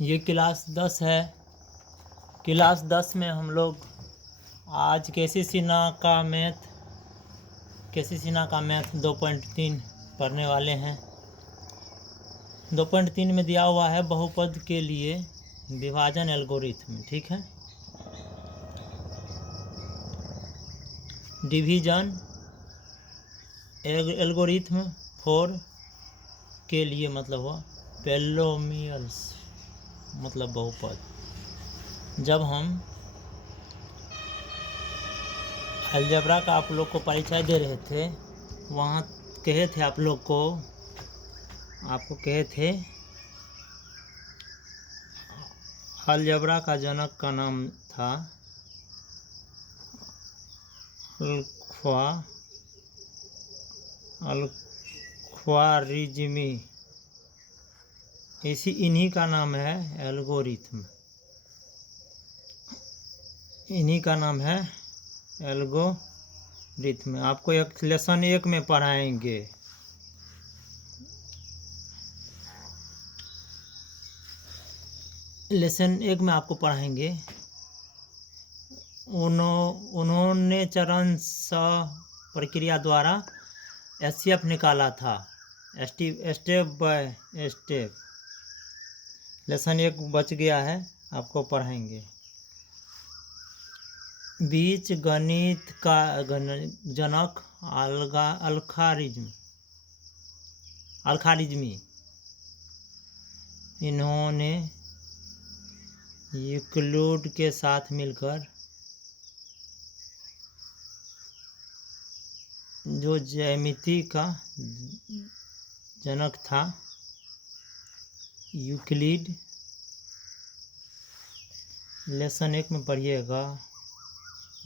ये क्लास 10 है। क्लास 10 में हम लोग आज केसी सिन्हा का मैथ 2.3 पढ़ने वाले हैं। 2.3 में दिया हुआ है बहुपद के लिए विभाजन एल्गोरिथम। ठीक है, डिवीजन एल्गोरिथम फॉर के लिए मतलब हुआ पोलीनोमियल्स, मतलब बहुपद। जब हम अलजेब्रा का आप लोग को परिचय दे रहे थे, वहाँ कहे थे आपको कहे थे अलजेब्रा का जनक का नाम था अल-ख्वारिज़मी। इन्हीं का नाम है एल्गोरिथम, इन्हीं का नाम है एल्गोरिथम। आपको एक लेसन 1 में पढ़ाएंगे। लेसन 1 में आपको पढ़ाएंगे उन्होंने चरण प्रक्रिया द्वारा एचसीएफ निकाला था, स्टेप बाय स्टेप। लेसन 1 बच गया है, आपको पढ़ाएंगे। बीज गणित का जनक अल-ख्वारिज़मी। इन्होंने यूक्लिड के साथ मिलकर जो ज्यामिति का जनक था यूक्लिड। लेसन 1 में पढ़िएगा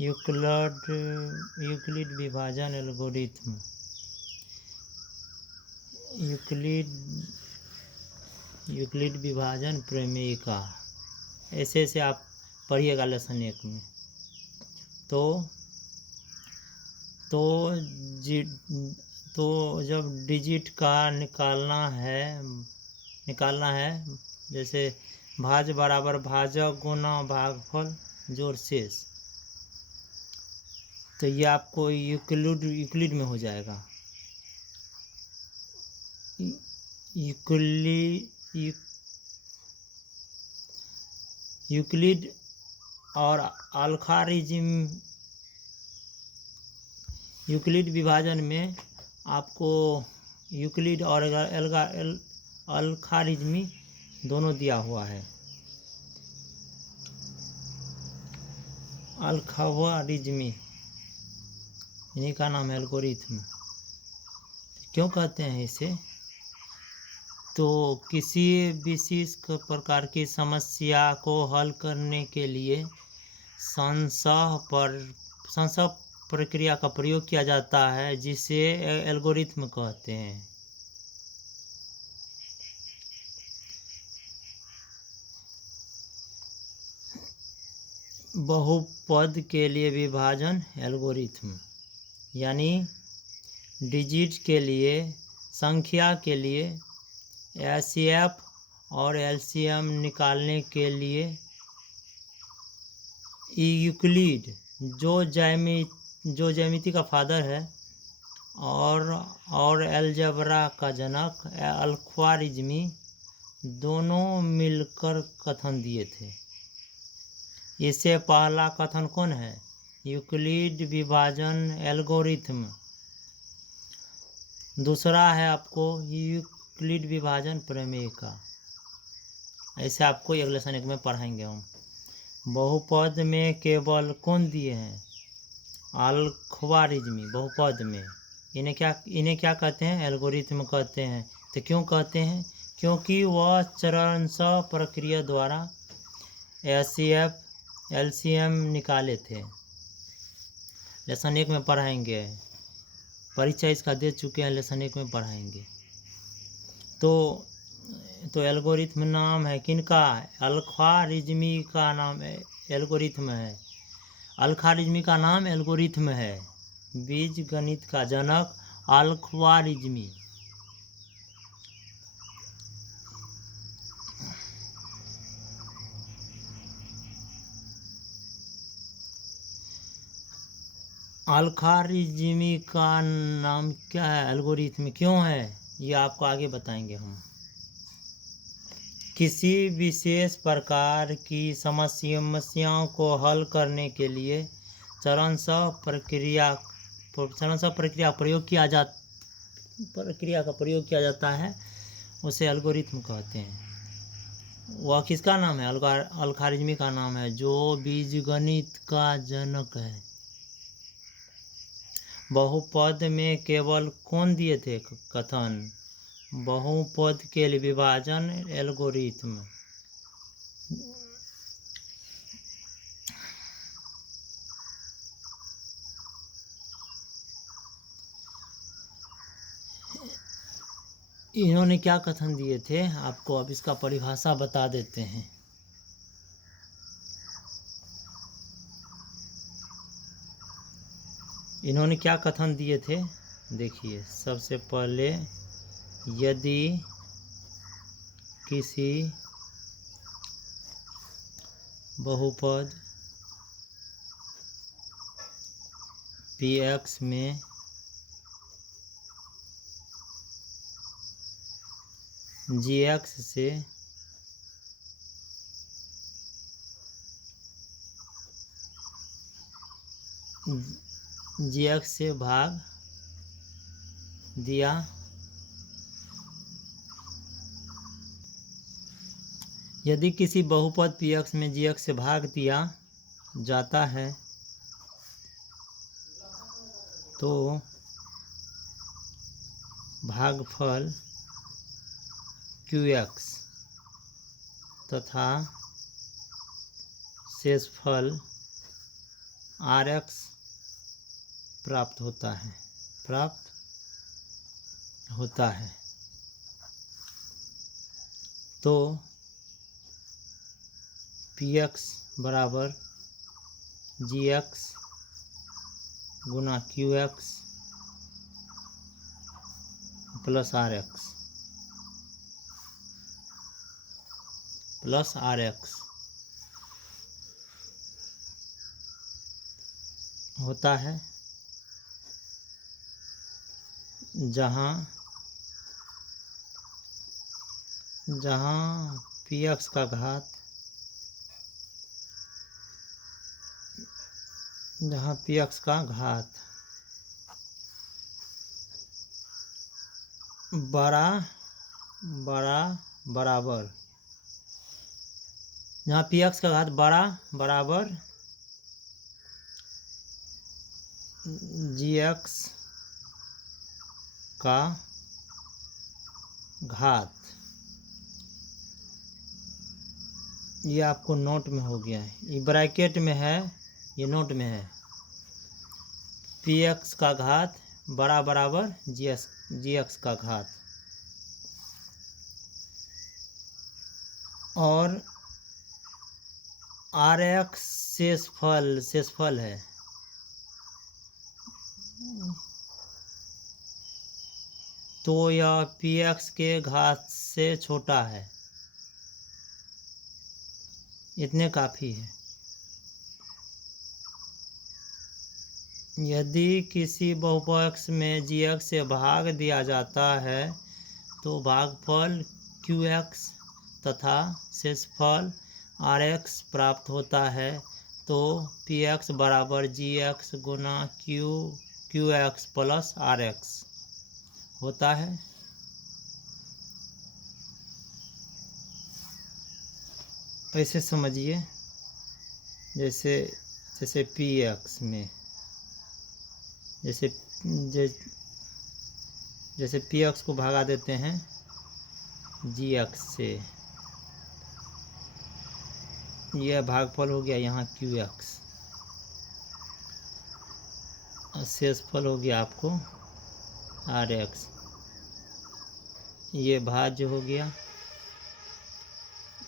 यूक्लिड विभाजन एल्गोरिथम। यूक्लिड विभाजन प्रमेयिका, ऐसे आप पढ़िएगा लेसन 1 में। तो जब डिजिट का निकालना है, जैसे भाज बराबर भाजक गुना भागफल जोड़ शेष, तो ये आपको यूक्लिड में हो जाएगा। यूक्लिड और अल-ख्वारिज़मी। यूक्लिड विभाजन में आपको यूक्लिड और अल-ख्वारिज़मी दोनों दिया हुआ है। अल-ख्वारिज़मी इन्हीं का नाम है एल्गोरिथम। क्यों कहते हैं इसे? तो किसी विशेष प्रकार की समस्या को हल करने के लिए संशय प्रक्रिया का प्रयोग किया जाता है, जिसे एल्गोरिथम कहते हैं। बहुपद के लिए विभाजन एल्गोरिथम, यानी डिजिट के लिए, संख्या के लिए एचसीएफ और एलसीएम निकालने के लिए यूक्लिड, जो ज्यामिति का फादर है, और अलजेब्रा का जनक अल-ख्वारिज़मी दोनों मिलकर कथन दिए थे। इससे पहला कथन कौन है? यूक्लिड विभाजन एल्गोरिथम। दूसरा है आपको यूक्लिड विभाजन प्रमेयिका। ऐसे आपको एक लेसन 1 में पढ़ाएंगे हम। बहुपद में केवल कौन दिए हैं? अल-ख्वारिज़मी। बहुपद में इन्हें क्या कहते हैं? एल्गोरिथम कहते हैं। तो क्यों कहते हैं? क्योंकि वह चरणशः प्रक्रिया द्वारा एचसीएफ एलसीएम निकाले थे। लेसन 1 में पढ़ाएंगे, परिचय इसका दे चुके हैं, लेसन 1 में पढ़ाएंगे। तो एल्गोरिथम नाम है किनका? अल-ख्वारिज़मी का नाम एल्गोरिथम है। अल-ख्वारिज़मी का नाम एल्गोरिथम है। बीज गणित का जनक अल-ख्वारिज़मी। अलखारिज्मी का नाम क्या है, एल्गोरिथम क्यों है, ये आपको आगे बताएंगे हम। किसी विशेष प्रकार की समस्याओं को हल करने के लिए चरणशः प्रक्रिया का प्रयोग किया जाता है, उसे एल्गोरिथम कहते हैं। वह किसका नाम है, अलखारिज्मी का नाम है, जो बीजगणित का जनक है। बहुपद में केवल कौन दिए थे कथन, बहुपद के लिए विभाजन एल्गोरिथम। इन्होंने क्या कथन दिए थे आपको, अब इसका परिभाषा बता देते हैं। इन्होंने क्या कथन दिए थे, देखिए। सबसे पहले, यदि किसी बहुपद px में gx से भाग दिया यदि किसी बहुपद px में gx से भाग दिया जाता है तो भागफल qx तथा शेषफल rx प्राप्त होता है। तो px बराबर gx गुना qx प्लस rx होता है, जहाँ px का घात 12 gx का घात, ये आपको नोट में हो गया है, ये ब्रैकेट में है, ये नोट में है। px का घात बराबर gx का घात, और rx शेषफल है। तो यह px के घात से छोटा है, इतने काफ़ी है। यदि किसी बहुपद में gx से भाग दिया जाता है तो भागफल qx तथा शेषफल rx प्राप्त होता है। तो px बराबर gx गुना qx प्लस rx होता है। ऐसे समझिए, जैसे px में जैसे px को भगा देते हैं gx से, यह भागफल हो गया यहाँ qx, और शेषफल हो गया आपको rx, ये भाज्य हो गया।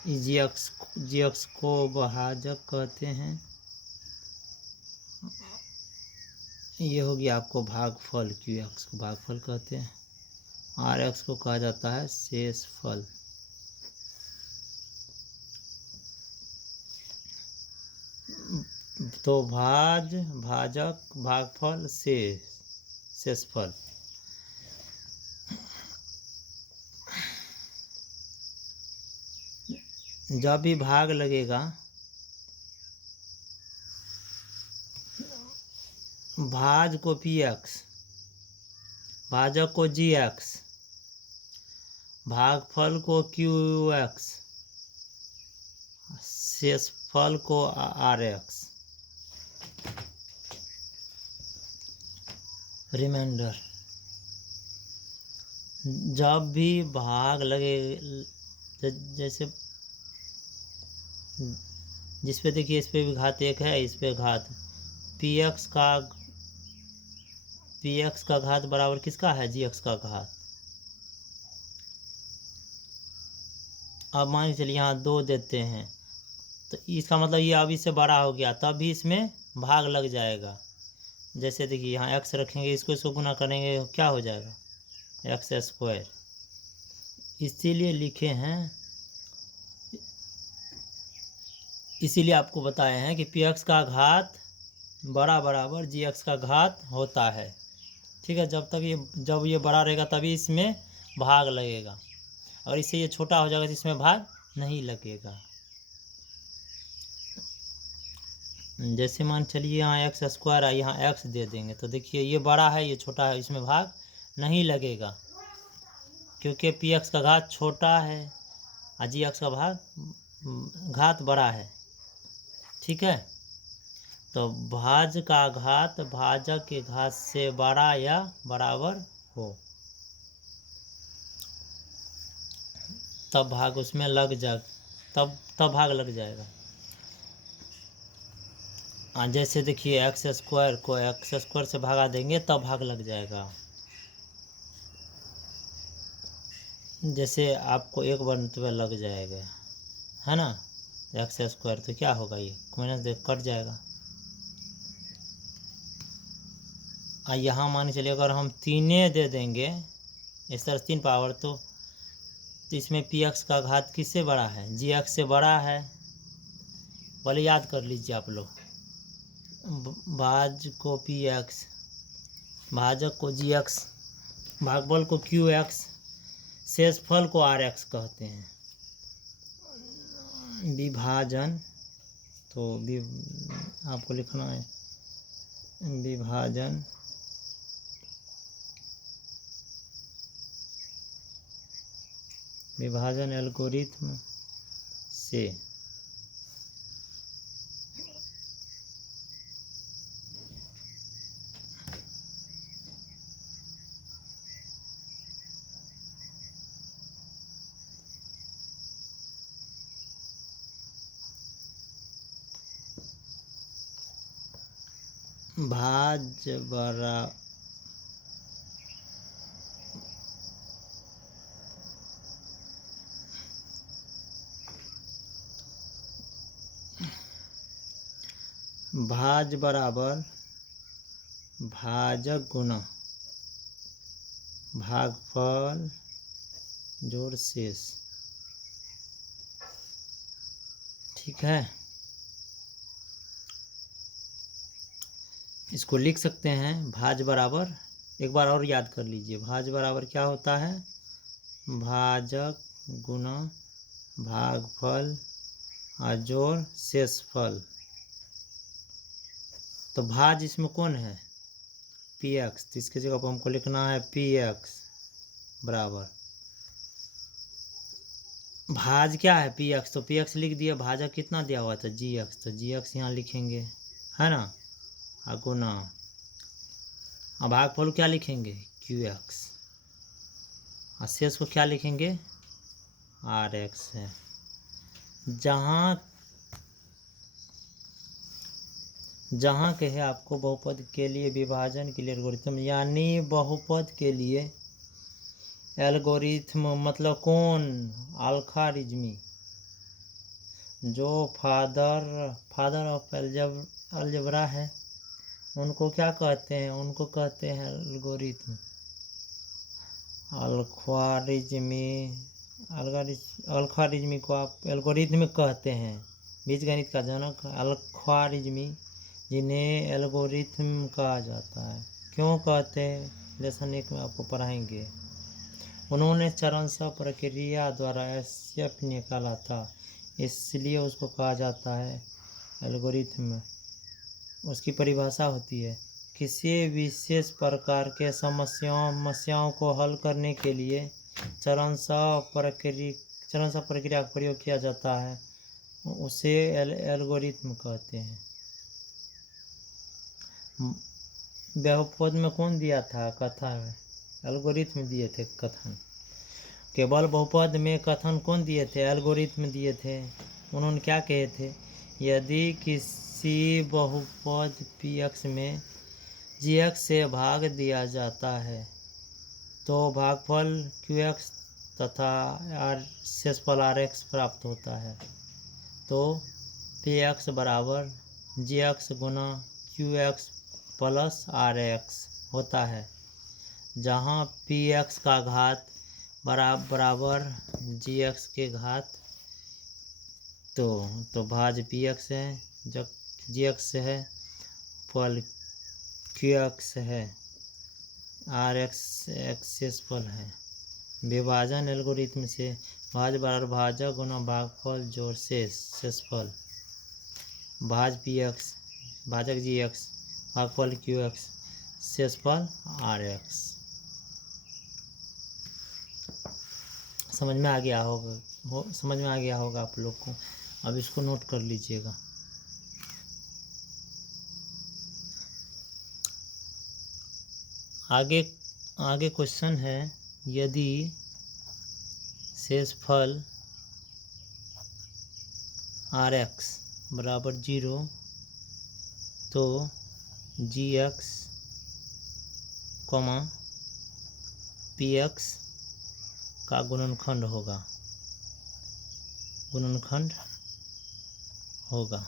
gx को भाजक कहते हैं, ये हो गया आपको भागफल, qx को भागफल कहते हैं, rx को कहा जाता है शेषफल। तो भाज, भाजक, भागफल, शेषफल। जब भी भाग लगेगा, भाज को px, भाजक को gx, भागफल को qx, शेषफल को rx। रिमाइंडर, जब भी भाग लगे, जैसे जिस पे देखिए इस पे भी घात 1 है, इस पे घात px का घात बराबर किसका है? gx का घात। अब मान के चलिए यहाँ 2 देते हैं, तो इसका मतलब ये अब इससे बड़ा हो गया, तब भी इसमें भाग लग जाएगा। जैसे देखिए यहाँ x रखेंगे, इसको गुना करेंगे, क्या हो जाएगा? x²। इसीलिए लिखे हैं, इसीलिए आपको बताए हैं कि px का घात बड़ा बराबर gx का घात होता है। ठीक है, जब ये बड़ा रहेगा तभी इसमें भाग लगेगा, और इससे ये छोटा हो जाएगा तो इसमें भाग नहीं लगेगा। जैसे मान चलिए यहाँ x² है, यहाँ x दे देंगे, तो देखिए ये बड़ा है, ये छोटा है, इसमें भाग नहीं लगेगा, क्योंकि px का घात छोटा है और gx का घात बड़ा है। ठीक है, तो भाज का घात भाजक के घात से बड़ा या बराबर हो, तब भाग उसमें लग जा, तब भाग लग जाएगा। जैसे देखिए x² को x² से भागा देंगे तब भाग लग जाएगा। जैसे आपको 1 बनते लग जाएगा, है ना, x², तो क्या होगा? ये माइनस देख कट जाएगा। यहाँ मान चलिए अगर हम 3 दे देंगे इस तरह 3 पावर, तो इसमें px का घात किससे बड़ा है? gx से बड़ा है। पहले याद कर लीजिए आप लोग, भाज को px, भाजक को gx, भागफल को qx, शेषफल को rx कहते हैं। विभाजन, तो आपको लिखना है विभाजन एल्गोरिथम से भाज बराबर भाजक गुना भागफल जोड़ शेष। ठीक है, इसको लिख सकते हैं भाज बराबर, एक बार और याद कर लीजिए, भाज बराबर क्या होता है? भाजक गुना भागफल जोड़ शेषफल। तो भाज इसमें कौन है? px, तो इसके जगह पर हमको लिखना है px बराबर, भाज क्या है? px, तो px लिख दिया, भाजक कितना दिया हुआ था? gx, तो gx यहाँ लिखेंगे, है ना, गुना, अब भागफल क्या लिखेंगे? qx, और शेष को क्या लिखेंगे? rx है। जहाँ कहे आपको बहुपद के लिए विभाजन के लिए एल्गोरिथम, यानी बहुपद के लिए एल्गोरिथम मतलब कौन? अल्गोरिथम, जो फादर ऑफ अलजेब्रा है, उनको क्या कहते हैं? उनको कहते हैं एल्गोरिथम। अल्गोरिथम को आप एल्गोरिथम कहते हैं, बीजगणित का जनक अल्गोरिथम जिन्हें एल्गोरिथम कहा जाता है। क्यों कहते हैं, लेसन 1 में आपको पढ़ाएंगे। उन्होंने चरणस्थ प्रक्रिया द्वारा एसएफ निकाला था, इसलिए उसको कहा जाता है एल्गोरिथम। उसकी परिभाषा होती है किसी विशेष प्रकार के समस्याओं को हल करने के लिए चरणस्थ प्रक्रिया का प्रयोग किया जाता है, उसे एल्गोरिथम कहते हैं। बहुपद में कौन दिया था कथन, एल्गोरिथम दिए थे कथन। केवल बहुपद में कथन कौन दिए थे, एल्गोरिथम दिए थे। उन्होंने क्या कहे थे, यदि किसी बहुपद px में gx से भाग दिया जाता है तो भागफल qx तथा शेषफल rx प्राप्त होता है। तो px बराबर gx गुना qx प्लस rx होता है, जहाँ px का घात बराबर gx के घात। तो भाज px है, जब gx है, फल qx है, rx शेषफल है। विभाजन एल्गोरिथम से भाज बराबर भाजक गुना भागफल जोड़ शेषफल, भाज px भाजक gx भागफल qx शेषफल rx। समझ में आ गया होगा आप लोग को। अब इसको नोट कर लीजिएगा। आगे क्वेश्चन है, यदि शेषफल rx बराबर 0 तो gx px का गुणनखंड होगा।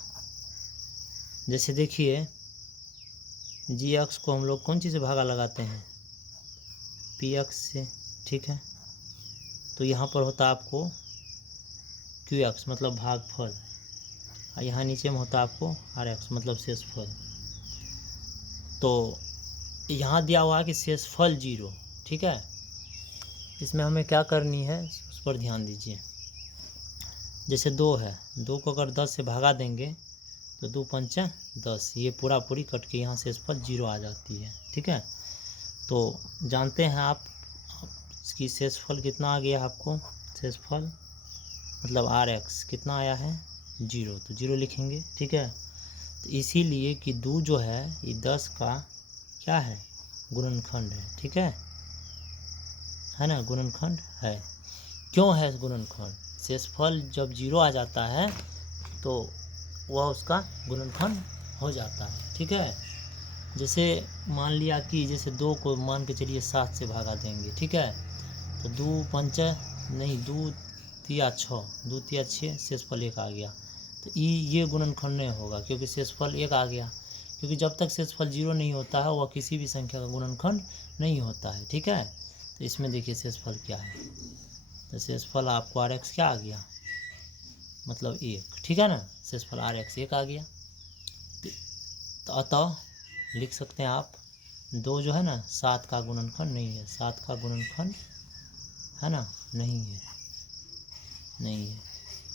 जैसे देखिए gx को हम लोग कौन चीज़ से भागा लगाते हैं, px से, ठीक है। तो यहाँ पर होता आपको qx मतलब भागफल, और यहाँ नीचे में होता आपको rx मतलब शेषफल। तो यहाँ दिया हुआ है कि शेषफल 0, ठीक है। इसमें हमें क्या करनी है उस पर ध्यान दीजिए। जैसे 2 है, 2 को अगर 10 से भागा देंगे तो 2 पंचा 10, ये पूरी कट के यहाँ शेषफल 0 आ जाती है, ठीक है। तो जानते हैं आप इसकी शेषफल कितना आ गया आपको, शेषफल मतलब rx कितना आया है 0, तो 0 लिखेंगे, ठीक है। तो इसीलिए कि 2 जो है ये 10 का क्या है, गुणनखंड है, ठीक है ना, गुणनखंड है। क्यों है गुणनखंड, शेषफल जब 0 आ जाता है तो वह उसका गुणनखंड हो जाता है, ठीक है। जैसे मान लिया कि जैसे 2 को मान के चलिए 7 से भागा देंगे, ठीक है। तो 2 पंचा नहीं 2 तिया 6, 2 तिया 6, शेषफल 1 आ गया। तो ये गुणनखंड नहीं होगा क्योंकि शेषफल 1 आ गया, क्योंकि जब तक शेषफल 0 नहीं होता है वह किसी भी संख्या का गुणनखंड नहीं होता है, ठीक है। तो इसमें देखिए शेषफल क्या है, तो शेषफल आपको rx क्या आ गया, मतलब 1, ठीक है ना। शेषफल rx 1 आ गया। तो अतः लिख सकते हैं आप 2 जो है ना 7 का गुणनखंड नहीं है, 7 का गुणनखंड है ना नहीं है।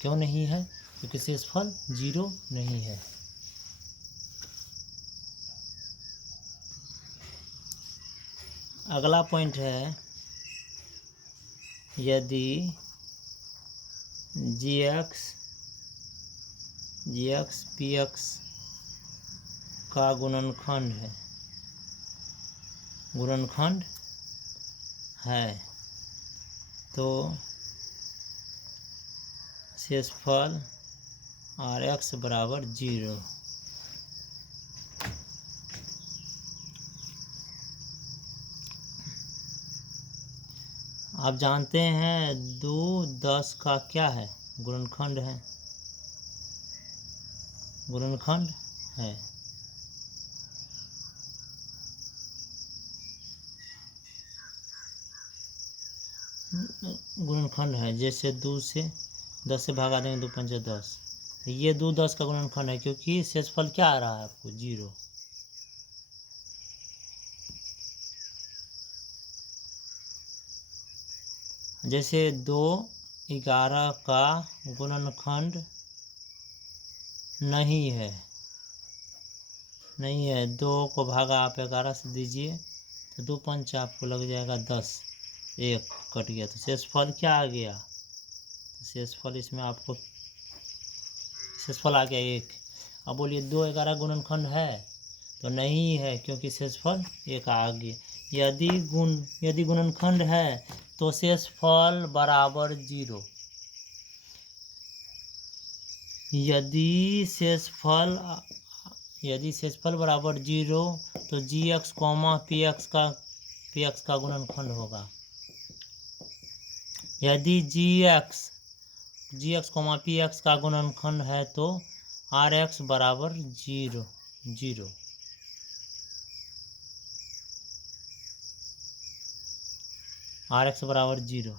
क्यों नहीं है, क्योंकि शेषफल 0 नहीं है। अगला पॉइंट है, यदि gx px का गुणनखंड है तो शेषफल rx बराबर 0। आप जानते हैं 2 10 का क्या है, गुणनखंड है, गुणनखंड है। जैसे 2 से 10 से भागा देंगे 2 पंचा 10, तो ये 2 10 का गुणनखंड है, क्योंकि शेषफल क्या आ रहा है आपको 0। जैसे 2 11 का गुणनखंड नहीं है, 2 को भागा आप 11 से दीजिए तो 2 पंच आपको लग जाएगा 10, 1 कट गया, तो शेषफल क्या आ गया, तो शेषफल इसमें आपको शेषफल आ गया 1। अब बोलिए 2 11 गुणनखंड है, तो नहीं है, क्योंकि शेषफल 1 आ गया। यदि गुणनखंड है तो शेषफल बराबर 0। यदि शेषफल बराबर 0 तो gx कॉमा px का गुणनखंड होगा। यदि gx कॉमा px का गुणनखंड है तो rx बराबर 0। rx बराबर 0।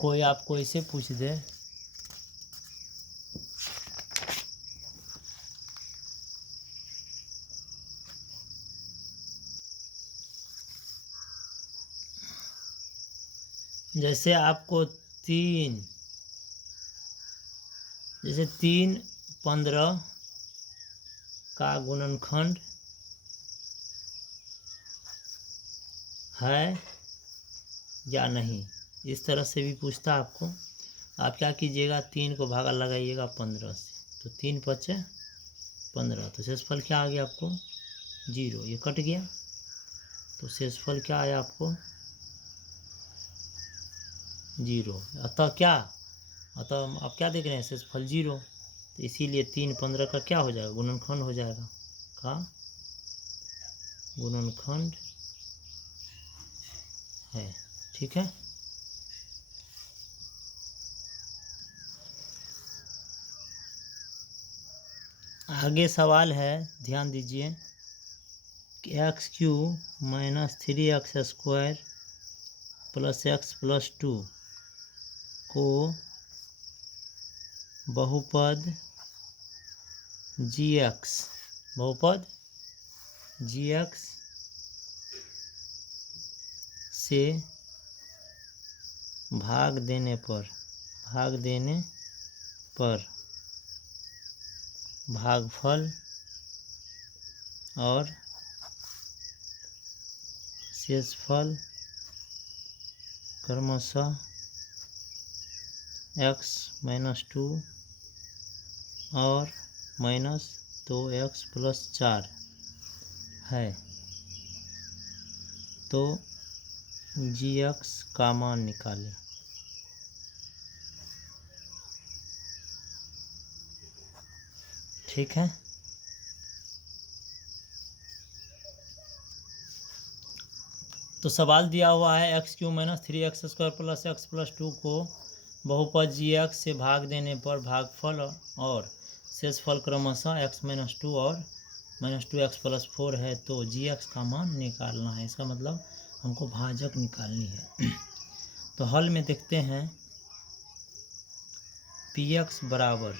कोई आपको ऐसे पूछ दे जैसे आपको 3 15 का गुणनखंड है या नहीं, इस तरह से भी पूछता आपको। आप क्या कीजिएगा, 3 को भागा लगाइएगा 15 से, तो 3 पचे 15, तो शेषफल क्या आ गया आपको 0, ये कट गया, तो शेषफल क्या आया आपको 0। अतः आप क्या देख रहे हैं, शेषफल 0, तो इसीलिए 3 15 का क्या हो जाएगा, गुणनखंड हो जाएगा, का गुणनखंड है। ठीक है, आगे सवाल है, ध्यान दीजिए कि x³ minus 3x² plus x plus 2 को बहुपद gx से भाग देने पर भागफल और शेषफल क्रमशः x-2 और -2x प्लस 4 है, तो gx का मान निकालें। ठीक है, तो सवाल दिया हुआ है x³ minus 3x² plus x plus 2 को बहुपद gx से भाग देने पर भागफल और शेषफल क्रमशः x-2 और -2x प्लस 4 है, तो gx का मान निकालना है। इसका मतलब हमको भाजक निकालनी है। तो हल में देखते हैं, px बराबर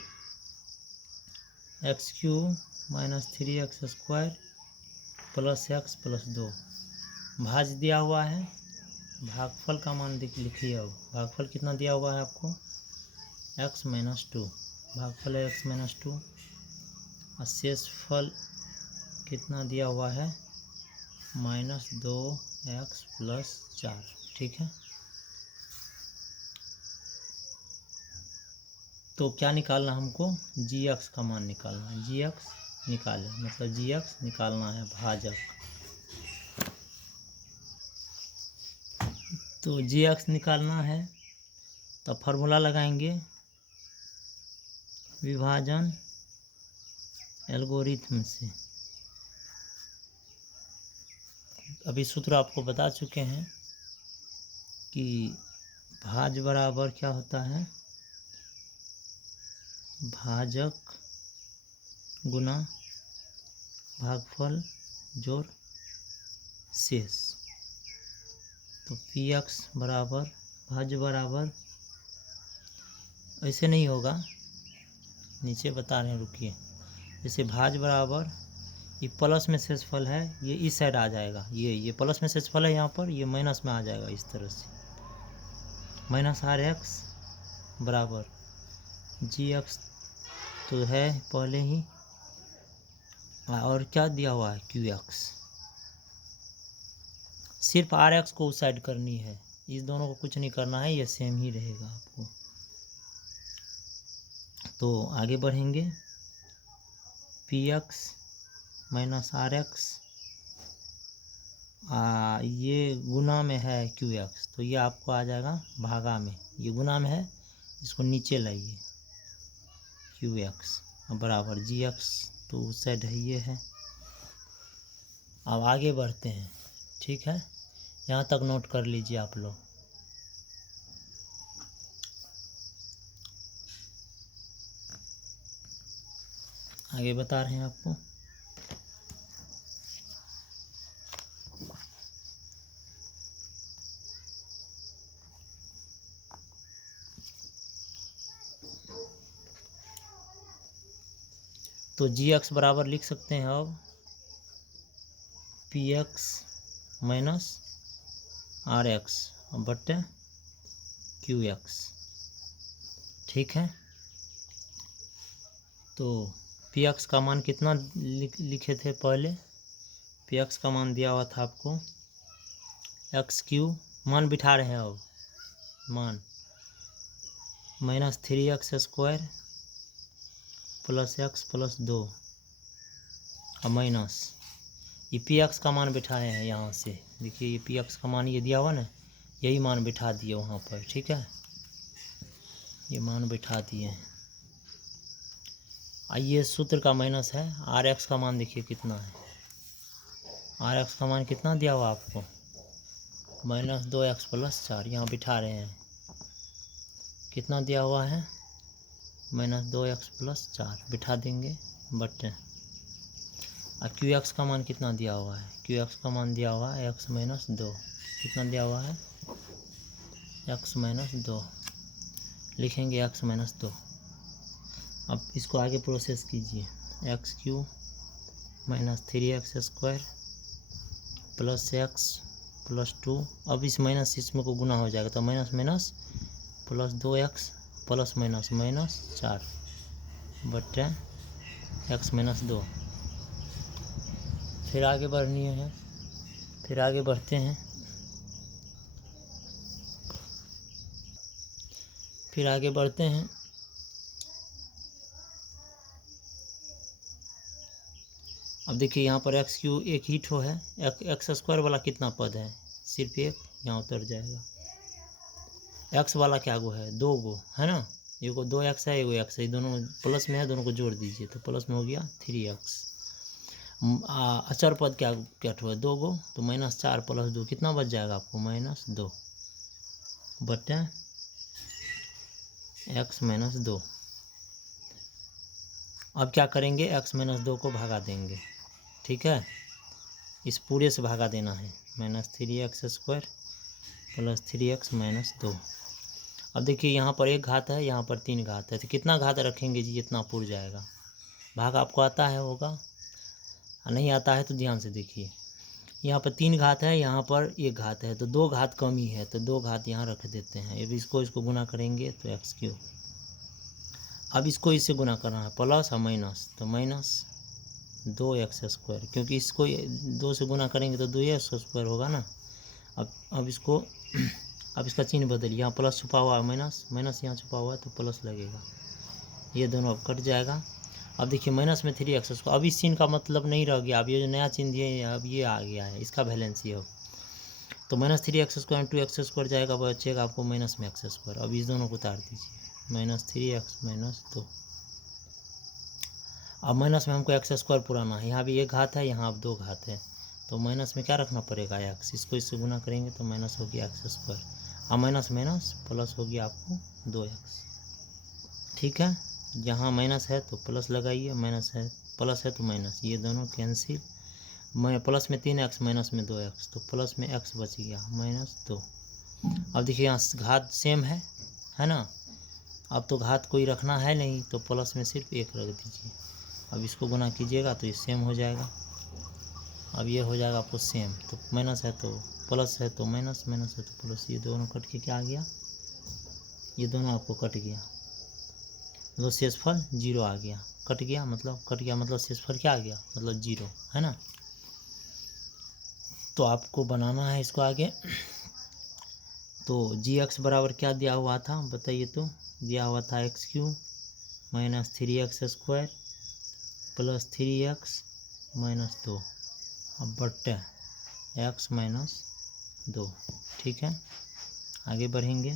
x³ minus 3x² plus x plus 2 भाज दिया हुआ है, भागफल का मान लिखिए। अब भागफल कितना दिया हुआ है आपको x-2, भागफल है x-2, और शेषफल कितना दिया हुआ है -2x प्लस 4। ठीक है, तो क्या निकालना हमको, gx का मान निकालना है। gx निकालें, मतलब gx निकालना है भाजक। तो gx निकालना है तो फार्मूला लगाएंगे, विभाजन एल्गोरिथम से। अभी सूत्र आपको बता चुके हैं कि भाज बराबर क्या होता है, भाजक गुना भागफल जोड़ शेष। तो px बराबर भाज्य बराबर ऐसे नहीं होगा, नीचे बता रहे हैं, रुकिए। जैसे भाज बराबर ये प्लस में शेषफल है, ये इस साइड आ जाएगा, ये प्लस में शेषफल है यहाँ पर, ये माइनस में आ जाएगा इस तरह से। माइनस आर एक्स बराबर जी एक्स तो है पहले ही, और क्या दिया हुआ है क्यू एक्स। सिर्फ आर एक्स को उस साइड करनी है, इस दोनों को कुछ नहीं करना है, ये सेम ही रहेगा आपको। तो आगे बढ़ेंगे, P X minus R X, ये गुना में है क्यू एक्स, तो ये आपको आ जाएगा भागा में, ये गुना में है, इसको नीचे लाइए, क्यू एक्स बराबर जी एक्स तो उस साइड है, ये है। अब आगे बढ़ते हैं, ठीक है, यहाँ तक नोट कर लीजिए आप लोग। आगे बता रहे हैं आपको, तो जी एक्स बराबर लिख सकते हैं अब P X minus R X बटे क्यू एक्स, ठीक है। तो पी एक्स का मान कितना लिखे थे पहले, पी एक्स का मान दिया हुआ था आपको एक्स क्यू, मान बिठा रहे हैं अब, मान minus 3x square plus x plus 2 और माइनस ये पी एक्स का मान बिठाए हैं यहाँ से, देखिए ये पी एक्स का मान ये दिया हुआ ना, यही मान बिठा दिए वहाँ पर, ठीक है, ये मान बिठा दिए हैं। आइए सूत्र का माइनस है, आर एक्स का मान देखिए कितना है, आर एक्स का मान कितना दिया हुआ आपको माइनस 2x प्लस 4, यहाँ बिठा रहे हैं, कितना दिया हुआ है माइनस 2x प्लस 4 बिठा देंगे बटे, और क्यू एक्स का मान कितना दिया हुआ है, क्यू एक्स का मान दिया हुआ है x माइनस 2, कितना दिया हुआ है x माइनस 2, लिखेंगे x माइनस 2। अब इसको आगे प्रोसेस कीजिए, x Q minus 3x square plus x plus 2, अब इस माइनस इसमें को गुना हो जाएगा, तो minus minus plus 2x plus minus minus 4 बटे x माइनस 2। फिर आगे बढ़नी है, फिर आगे बढ़ते हैं, फिर आगे बढ़ते हैं। अब देखिए यहाँ पर एक्स क्यू एक ही ठो है, एक्स स्क्वायर वाला कितना पद है, सिर्फ एक, यहाँ उतर जाएगा। एक्स वाला क्या गो है, 2 गो है ना, एगो 2x है, एगो x है, दोनों प्लस में है, दोनों को जोड़ दीजिए तो प्लस में हो गया 3x। अचर पद क्या क्या ठो है, 2 गो, तो माइनस 4 प्लस 2 कितना बच जाएगा आपको माइनस 2 बटे x माइनस 2। अब क्या करेंगे, x माइनस 2 को भागा देंगे, ठीक है, इस पूरे से भागा देना है, minus 3x square plus 3x minus 2। अब देखिए यहाँ पर एक घात है, यहाँ पर 3 घात है, तो कितना घात रखेंगे जी, इतना पुर जाएगा। भाग आपको आता है होगा, नहीं आता है तो ध्यान से देखिए, यहाँ पर 3 घात है, यहाँ पर 1 घात है, तो 2 घात कमी है, तो 2 घात यहाँ रख देते हैं। अब इसको गुना करेंगे तो एक्स क्यू, अब इसको इससे गुना करना है प्लस और माइनस, तो माइनस 2x स्क्वायर, क्योंकि इसको 2 से गुना करेंगे तो 2x स्क्वायर होगा ना। अब इसको अब इसका चिन्ह बदलिए, यहाँ प्लस छुपा हुआ है, माइनस माइनस यहाँ छुपा हुआ है तो प्लस लगेगा, ये दोनों अब कट जाएगा। अब देखिए माइनस में 3x स्क्वायर, अब इस चिन्ह का मतलब नहीं रह गया, अब ये जो नया चिन्ह दिए अब ये आ गया है, इसका वैलेंसी अब तो minus 3x square 2x square जाएगा, बचेगा आपको माइनस में x स्क्वायर। अब इस दोनों को उतार दीजिए, माइनस 3x माइनस 2, अब माइनस में हमको x स्क्वायर पुराना है, यहाँ भी 1 घात है, यहाँ अब 2 घात है, तो माइनस में क्या रखना पड़ेगा x, इसको इससे गुना करेंगे तो माइनस हो गया x स्क्वायर, अब माइनस माइनस प्लस हो गया आपको 2x, ठीक है। यहाँ माइनस है तो प्लस लगाइए, माइनस है प्लस है तो माइनस, ये दोनों कैंसिल, प्लस में 3x माइनस में 2x, तो प्लस में x बच गया माइनस 2। अब देखिए यहाँ घात सेम है ना, अब तो घात कोई रखना है नहीं, तो प्लस में सिर्फ 1 रख दीजिए। अब इसको गुना कीजिएगा तो ये सेम हो जाएगा। अब ये हो जाएगा आपको सेम, तो माइनस है तो प्लस है तो माइनस, माइनस है तो प्लस, ये दोनों कट के क्या आ गया, ये दोनों आपको कट गया, तो शेषफल 0 आ गया। कट गया मतलब शेषफल क्या आ गया, मतलब 0, है ना। तो आपको बनाना है इसको आगे। तो gx बराबर क्या दिया हुआ था बताइए, तो दिया हुआ था x³ minus 3x² plus 3x minus 2, अब बट्टे x माइनस 2। ठीक है, आगे बढ़ेंगे।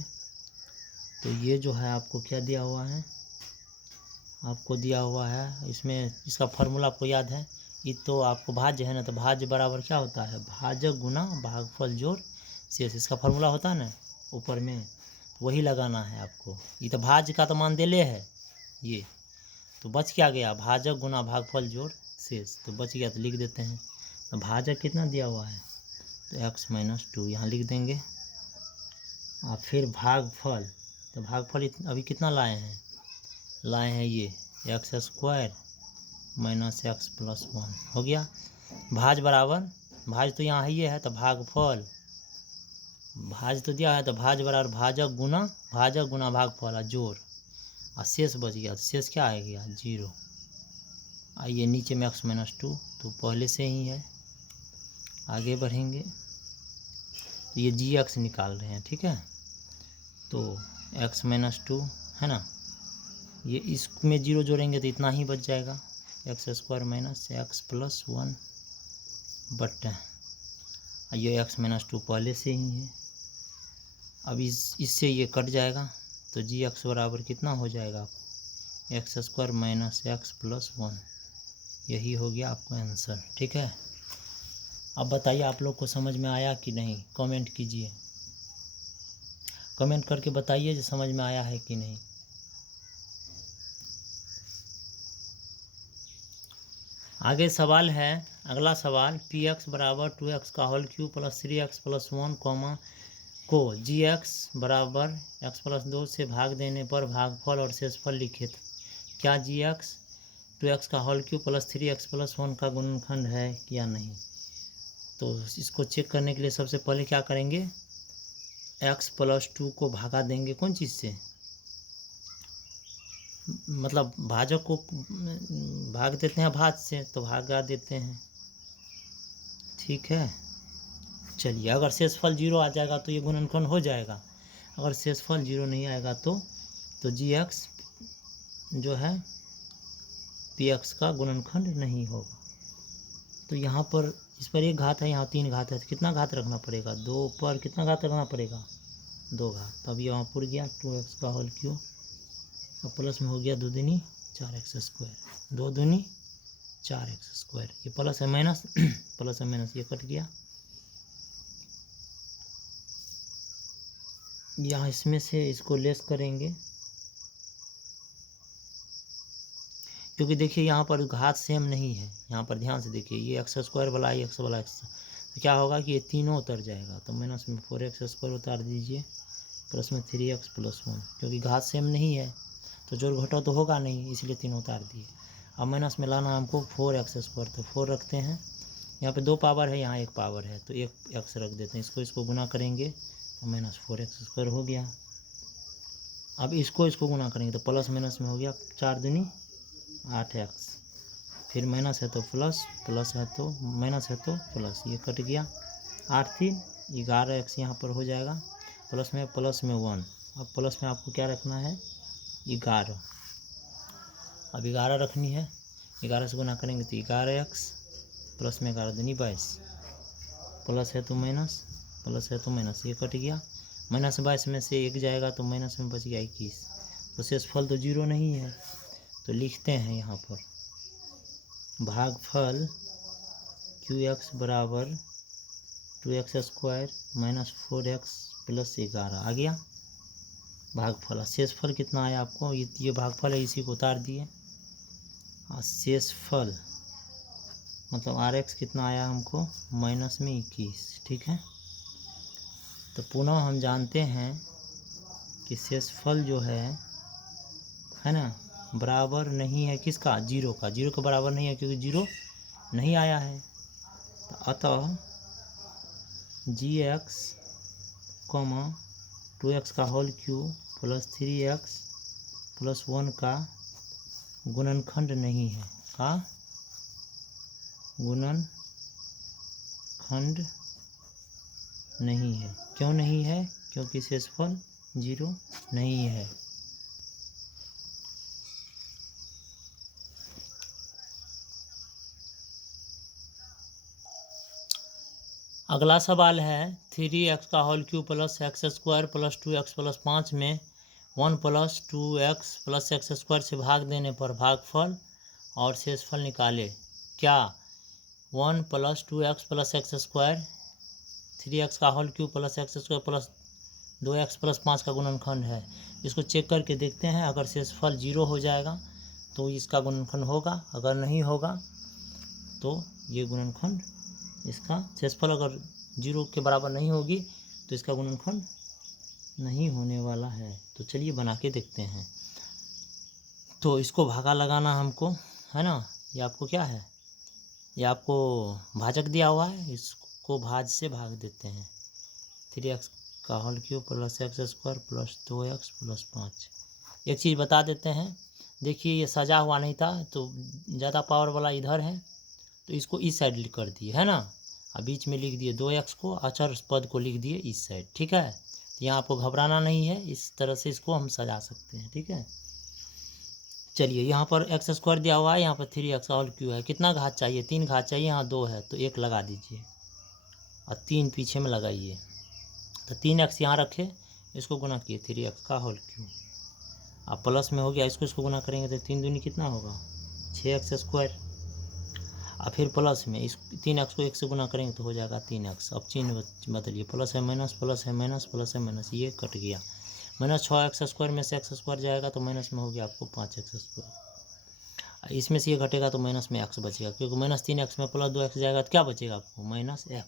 तो ये जो है आपको क्या दिया हुआ है, आपको दिया हुआ है इसमें, इसका फार्मूला आपको याद है, ये तो आपको भाज्य है ना, तो भाज्य बराबर क्या होता है, भाजक गुना भागफल जोड़ शेष, इसका फार्मूला होता है ना ऊपर में, वही लगाना है आपको। ये तो भाज्य का तो मान देले है ये, तो बच क्या गया, भाजक गुना भागफल जोड़ शेष, तो बच गया, तो लिख देते हैं। तो भाजक कितना दिया हुआ है, तो x माइनस 2 यहाँ लिख देंगे। और फिर भागफल, तो भागफल अभी कितना लाए हैं ये x² माइनस x प्लस 1 हो गया। भाज बराबर, भाज तो यहाँ ये है, तो भागफल, भाज तो दिया है, तो भाज बराबर भाजक गुना भागफल जोड़, और शेष बच गया, तो शेष क्या आ गया 0। आइए नीचे में x माइनस 2 तो पहले से ही है। आगे बढ़ेंगे तो ये gx निकाल रहे हैं, ठीक है। तो x माइनस 2 है ना, ये इसमें 0 जोड़ेंगे तो इतना ही बच जाएगा, x² माइनस x प्लस 1 बट्टे, ये x माइनस 2 पहले से ही है। अब इससे ये कट जाएगा, तो gx बराबर कितना हो जाएगा, x² माइनस x प्लस 1, यही हो गया आपका आंसर। ठीक है, अब बताइए आप लोग को समझ में आया कि नहीं, कमेंट कीजिए, कमेंट करके बताइए जो समझ में आया है कि नहीं। आगे सवाल है, अगला सवाल, px बराबर 2x का whole cube plus 3x plus 1 को gx बराबर x प्लस 2 से भाग देने पर भागफल और शेषफल लिखे। क्या gx 2x का whole cube plus 3x plus 1 का गुणनखंड है या नहीं। तो इसको चेक करने के लिए सबसे पहले क्या करेंगे, x प्लस 2 को भागा देंगे कौन चीज़ से, मतलब भाजक को भाग देते हैं भाज से, तो भागा देते हैं। ठीक है, चलिए, अगर शेषफल 0 आ जाएगा तो ये गुणनखंड हो जाएगा, अगर शेषफल 0 नहीं आएगा तो gx जो है px का गुणनखंड नहीं होगा। तो यहाँ पर इस पर 1 घात है, यहाँ 3 घात है, तो कितना घात रखना पड़ेगा, 2 पर कितना घात रखना पड़ेगा, 2 घात। तब यहाँ पुर गया 2x का होल क्यूब, और प्लस में हो गया 2 दूनी 4x², 2 दूनी 4x², ये प्लस है माइनस प्लस है माइनस, ये कट गया। यहाँ इसमें से इसको लेस करेंगे, क्योंकि देखिए यहाँ पर घात सेम नहीं है, यहाँ पर ध्यान से देखिए, ये x² वाला ये x वाला x, तो क्या होगा कि ये तीनों उतर जाएगा, तो माइनस में 4x² उतार दीजिए, प्लस में 3x प्लस 1, क्योंकि घात सेम नहीं है तो जोड़ घटाव तो होगा नहीं, इसलिए तीनों उतार दिए। अब माइनस में लाना हमको 4x², तो 4 रखते हैं, यहाँ पे 2 पावर है, यहाँ 1 पावर है, तो 1 x रख देते हैं, इसको गुना करेंगे तो माइनस 4x² हो गया। अब इसको गुना करेंगे तो प्लस माइनस में हो गया 4 दूनी 8x, फिर माइनस है तो प्लस, प्लस है तो माइनस है तो प्लस, ये कट गया, 8 3 11x यहाँ पर हो जाएगा, प्लस में 1। अब प्लस में आपको क्या रखना है 11, अब 11 रखनी है, 11 से गुना करेंगे तो 11x, प्लस में 11 दूनी 22, प्लस है तो माइनस, प्लस है तो माइनस, ये कट गया, माइनस 22 में से 1 जाएगा तो माइनस में बच गया 21, तो शेषफल तो 0 नहीं है, तो लिखते हैं यहाँ पर भागफल qx बराबर 2x² माइनस 4x प्लस 11 आ गया भागफल। शेषफल कितना आया आपको, ये भागफल है, इसी को उतार दिए, और शेषफल मतलब rx कितना आया हमको, माइनस में 21। ठीक है, तो पुनः हम जानते हैं कि शेषफल जो है है ना, बराबर नहीं है किसका, जीरो का, जीरो के बराबर नहीं है क्योंकि जीरो नहीं आया है। तो अतः जी एक्स कॉमा 2x का whole cube plus 3x plus 1 का गुणनखंड नहीं है, का गुणनखंड नहीं है। क्यों नहीं है, क्योंकि शेषफल जीरो नहीं है। अगला सवाल है 3x का whole cube plus X square plus 2x plus 5 में 1 plus 2x plus X square से भाग देने पर भागफल और शेषफल निकाले। क्या 1 plus 2x plus X square 3x का whole cube plus X square plus 2x plus 5 का गुणनखंड है? इसको चेक करके देखते हैं। अगर शेषफल जीरो हो जाएगा तो इसका गुणनखंड होगा, अगर नहीं होगा तो ये गुणनखंड, इसका शेषफल अगर जीरो के बराबर नहीं होगी तो इसका गुणनखंड नहीं होने वाला है। तो चलिए बना के देखते हैं। तो इसको भागा लगाना हमको, है ना, ये आपको क्या है, ये आपको भाजक दिया हुआ है, इसको भाज से भाग देते हैं। 3x का whole cube plus X square plus 2x plus 5। एक चीज़ बता देते हैं, देखिए ये सजा हुआ नहीं था तो ज़्यादा पावर वाला इधर है तो इसको इस साइड कर दिए, है ना, और बीच में लिख दिए 2x को, अचर पद को लिख दिए इस साइड। ठीक है, तो यहाँ आपको घबराना नहीं है, इस तरह से इसको हम सजा सकते हैं। ठीक है, चलिए यहाँ पर एक्स स्क्वायर दिया हुआ है, यहाँ पर 3x का होल क्यूब है। कितना घात चाहिए, 3 घात चाहिए, यहाँ 2 है तो 1 लगा दीजिए और 3 पीछे में लगाइए। तो 3x यहाँ रखे, इसको गुना किए 3x का होल क्यूब, अब प्लस में हो गया, इसको गुना करेंगे तो 3 दूनी कितना होगा 6x स्क्वायर, और फिर प्लस में इस 3x को 1 से गुना करेंगे तो हो जाएगा 3x। अब चिन्ह बदलिए, प्लस है माइनस, प्लस है माइनस, प्लस है माइनस, ये कट गया। माइनस 6x स्क्वायर में से एक्स स्क्वायर जाएगा तो माइनस में हो गया आपको 5x स्क्वायर। इसमें से ये घटेगा तो माइनस में x बचेगा, क्योंकि माइनस 3x में प्लस 2x जाएगा तो क्या बचेगा आपको माइनस x।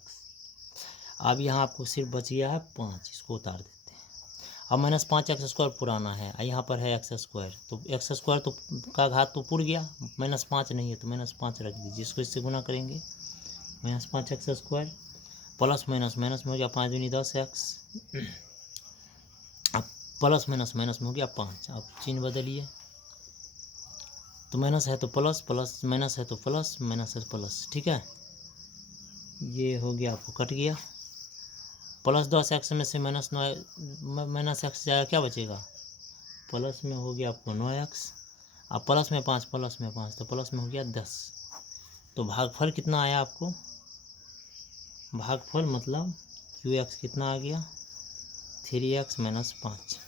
अब यहाँ आपको सिर्फ बच गया है 5, इसको उतार देते हैं। अब माइनस 5x स्क्वायर पुराना है, यहाँ पर है एक्स स्क्वायर, तो एक्स स्क्वायर तो का घात तो पुर गया, माइनस 5 नहीं है तो माइनस 5 रख दीजिए, इसको इससे गुना करेंगे minus 5x square plus minus minus में हो गया 5 दूनी 10x, अब प्लस माइनस माइनस में हो गया 5। अब चिन्ह बदलिए, तो माइनस है तो प्लस, प्लस माइनस है तो प्लस, माइनस है तो प्लस। ठीक है, ये हो गया, आपको कट गया। प्लस 10x में से माइनस 9 माइनस x जाएगा, क्या बचेगा प्लस में हो गया आपको 9x, अब प्लस में 5 प्लस में 5 तो प्लस में हो गया 10। तो भागफल कितना आया आपको, भागफल मतलब qx कितना आ गया 3x माइनस 5,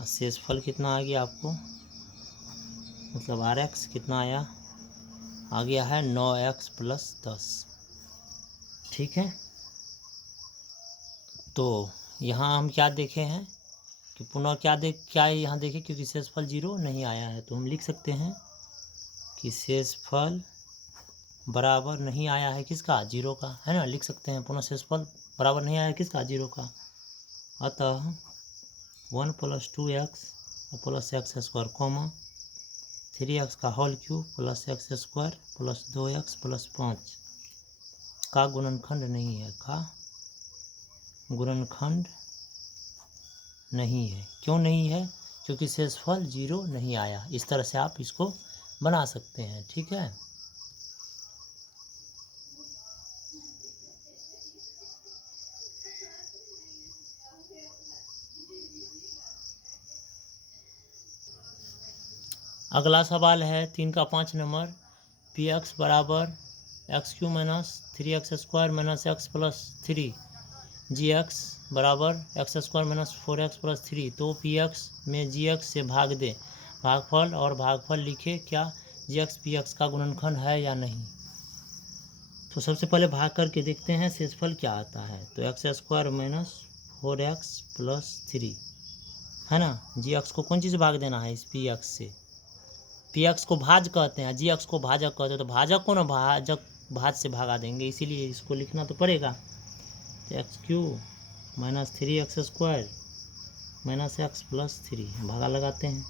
और शेषफल कितना आ गया आपको, मतलब rx कितना आया, आ गया है 9x प्लस 10। ठीक है, तो यहाँ हम क्या देखे हैं कि पुनः क्या यहाँ देखें, क्योंकि शेषफल जीरो नहीं आया है तो हम लिख सकते हैं कि शेषफल बराबर नहीं आया है किसका, जीरो का, है ना, लिख सकते हैं पुनः शेषफल बराबर नहीं आया है किसका, जीरो का। अतः 1 plus 2x plus X square comma 3x का whole cube plus X square plus 2x plus 5 का गुणनखंड नहीं है, का गुणनखंड नहीं है। क्यों नहीं है, क्योंकि शेषफल जीरो नहीं आया। इस तरह से आप इसको बना सकते हैं। ठीक है, अगला सवाल है 3 का 5 नंबर, पी एक्स बराबर x Q minus 3x square minus x plus 3 जी एक्स बराबर x square minus 4x plus 3। तो पी एक्स में जी एक्स से भाग दे, भागफल और भागफल लिखे, क्या जी एक्स पी एक्स का गुणनखंड है या नहीं। तो सबसे पहले भाग करके देखते हैं शेषफल क्या आता है। तो x square minus 4x plus 3, है ना, जी एक्स को कौन चीज़ से भाग देना है, इस पी एक्स से। पी एक्स को भाज कहते हैं, जी एक्स को भाजक कहते हैं, तो भाजक को ना भाज से भागा देंगे, इसीलिए इसको लिखना तो पड़ेगा। तो x Q minus 3x square minus x plus 3 भागा लगाते हैं।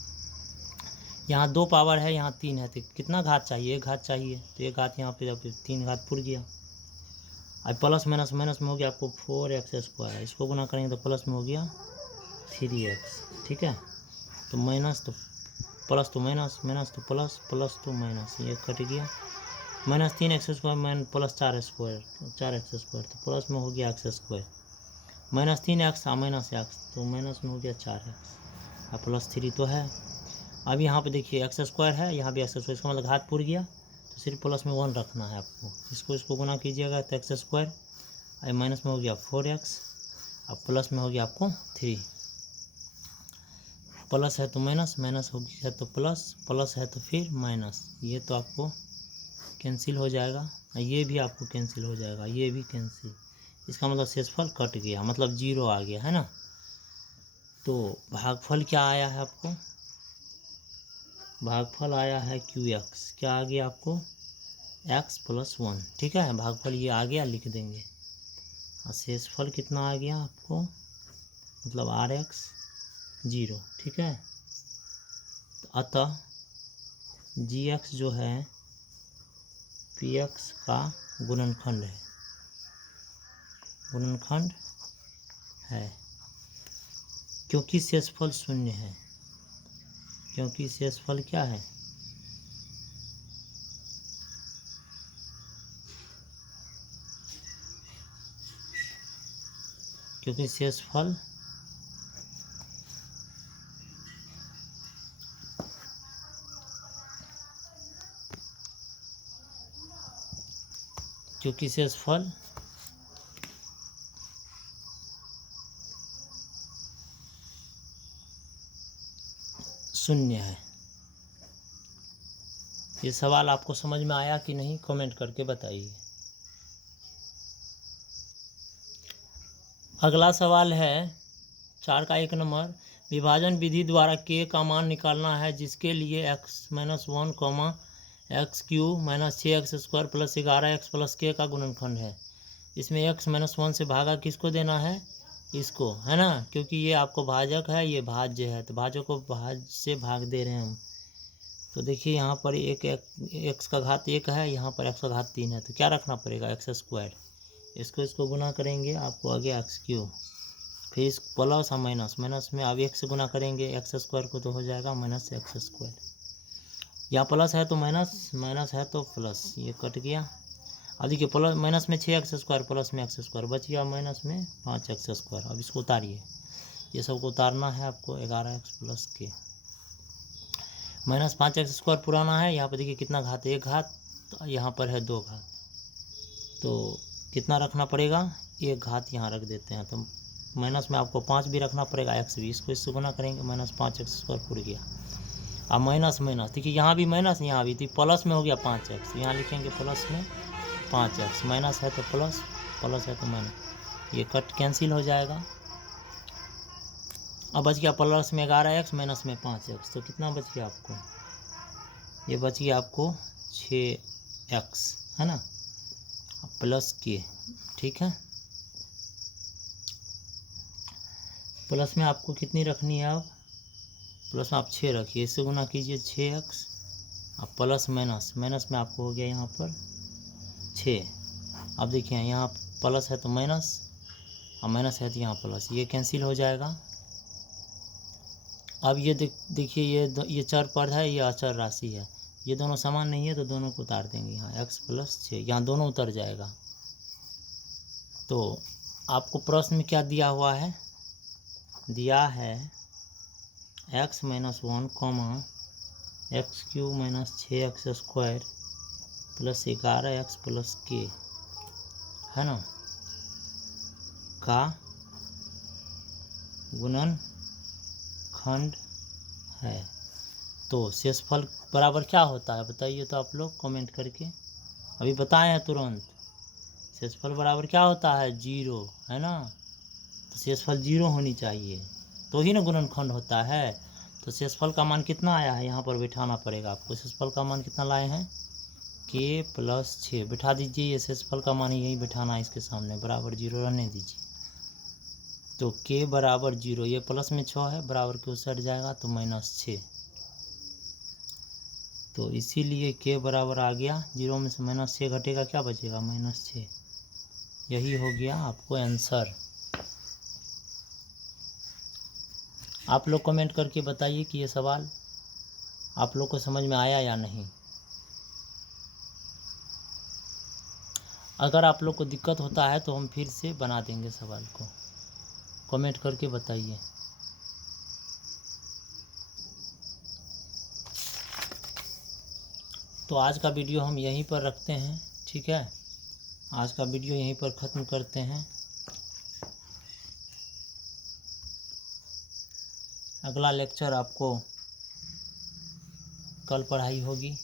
यहाँ 2 पावर है, यहाँ 3 है, तो कितना घात चाहिए? 1 घात चाहिए, तो 1 घात यहाँ पे जब 3 घात पुर गया। अब प्लस माइनस माइनस में हो गया आपको 4x², इसको गुना करेंगे तो प्लस में हो गया 3x। ठीक है, तो माइनस तो प्लस तो माइनस, माइनस तो प्लस, प्लस तो माइनस, ये कट गया। -3x² माइनस प्लस 4x², तो प्लस में हो गया x², -3x और माइनस x, तो माइनस में हो गया 4x और प्लस 3 तो है। अब यहाँ पे देखिए x² है, यहाँ भी x², इसका मतलब घात पुर गया, तो सिर्फ प्लस में 1 रखना है आपको। इसको गुना कीजिएगा तो x² और माइनस में हो गया 4x और प्लस में हो गया आपको 3। प्लस है तो माइनस, माइनस हो गया तो प्लस, प्लस है तो फिर माइनस, ये तो आपको कैंसिल हो जाएगा, ये भी आपको कैंसिल हो जाएगा, ये भी कैंसिल। इसका मतलब शेषफल कट गया, मतलब 0 आ गया है ना। तो भागफल क्या आया है आपको? भागफल आया है QX। क्या आ गया आपको? x+1। ठीक है, भागफल ये आ गया, लिख देंगे। और शेषफल कितना आ गया आपको? मतलब RX 0। ठीक है, अतः GX जो है PX का गुणनखंड है, गुणनखंड है, क्योंकि शेषफल 0 है। क्योंकि शेषफल क्या है? क्योंकि शेषफल क्योंकि शेषफल शून्य है। ये सवाल आपको समझ में आया कि नहीं, कमेंट करके बताइए। अगला सवाल है 4 का 1 नंबर। विभाजन विधि द्वारा k का मान निकालना है, जिसके लिए x-1, x³ - 6x² + 11x + k का गुणनखंड है। इसमें x-1 से भागा किसको देना है? इसको, है ना, क्योंकि ये आपको भाजक है, ये भाज्य है, तो भाजक को भाज्य से भाग दे रहे हैं हम। तो देखिए यहाँ पर x का घात 1 है, यहाँ पर x का घात 3 है, तो क्या रखना पड़ेगा? x²। इसको गुना करेंगे, आपको आ गया x³, फिर इस प्लस और माइनस, माइनस में अब 1 से गुना करेंगे x² को, तो हो जाएगा -x²। यहाँ प्लस है तो माइनस, माइनस है तो प्लस, ये कट गया। अब देखिए प्लस माइनस में 6x², प्लस में x², बच गया माइनस में 5x²। अब इसको उतारिए, ये सबको उतारना है आपको। 11x + k -5x² पुराना है। यहाँ पर देखिए कितना घात? 1 घात, यहाँ पर है 2 घात, तो कितना रखना पड़ेगा? 1 घात यहाँ रख देते हैं, तो माइनस में आपको 5 भी रखना पड़ेगा, x भी। इसको गुना करेंगे, -5x² पुर गया। अब माइनस माइनस, देखिए यहाँ भी माइनस, यहाँ भी, तो प्लस में हो गया 5x, यहाँ लिखेंगे प्लस में 5x, माइनस है तो प्लस, प्लस है तो माइनस, ये कट कैंसिल हो जाएगा। अब बच गया प्लस में 11x, माइनस में 5x, तो कितना बच गया आपको? ये बच गया आपको 6x, है ना, प्लस k। ठीक है, प्लस में आपको कितनी रखनी है? अब प्लस में आप 6 रखिए, इससे गुना कीजिए 6x, अब प्लस माइनस, माइनस में आपको हो गया यहाँ पर 6। अब देखिए यहाँ प्लस है तो माइनस, और माइनस है तो यहाँ प्लस, ये कैंसिल हो जाएगा। अब ये देखिए ये चर पद है, ये अचर राशि है, ये दोनों समान नहीं है, तो दोनों को उतार देंगे। यहाँ x + 6, यहाँ दोनों उतर जाएगा। तो आपको प्रश्न में क्या दिया हुआ है? दिया है x-1, x³ - 6x² + 11x + k, है ना, का गुणनखंड है। तो शेषफल बराबर क्या होता है? बताइए तो आप लोग कमेंट करके, अभी बताए हैं तुरंत। शेषफल बराबर क्या होता है? 0, है ना, तो शेषफल 0 होनी चाहिए, तो ही ना गुणनखंड होता है। तो शेषफल का मान कितना आया है? यहाँ पर बिठाना पड़ेगा आपको। शेषफल का मान कितना लाए हैं? k + 6 बिठा दीजिए, ये शेषफल का मान यही बिठाना है इसके सामने, बराबर 0 रहने दीजिए। तो k बराबर 0, ये प्लस में 6 है, बराबर के उस हट जाएगा, तो -6। तो इसीलिए के बराबर आ गया 0 में से -6 घटेगा, क्या बचेगा -6। यही हो गया आपको आंसर। आप लोग कमेंट करके बताइए कि ये सवाल आप लोग को समझ में आया या नहीं। अगर आप लोग को दिक्कत होता है तो हम फिर से बना देंगे सवाल को, कमेंट करके बताइए। तो आज का वीडियो हम यहीं पर रखते हैं, ठीक है। आज का वीडियो यहीं पर ख़त्म करते हैं। अगला लेक्चर आपको कल पढ़ाई होगी।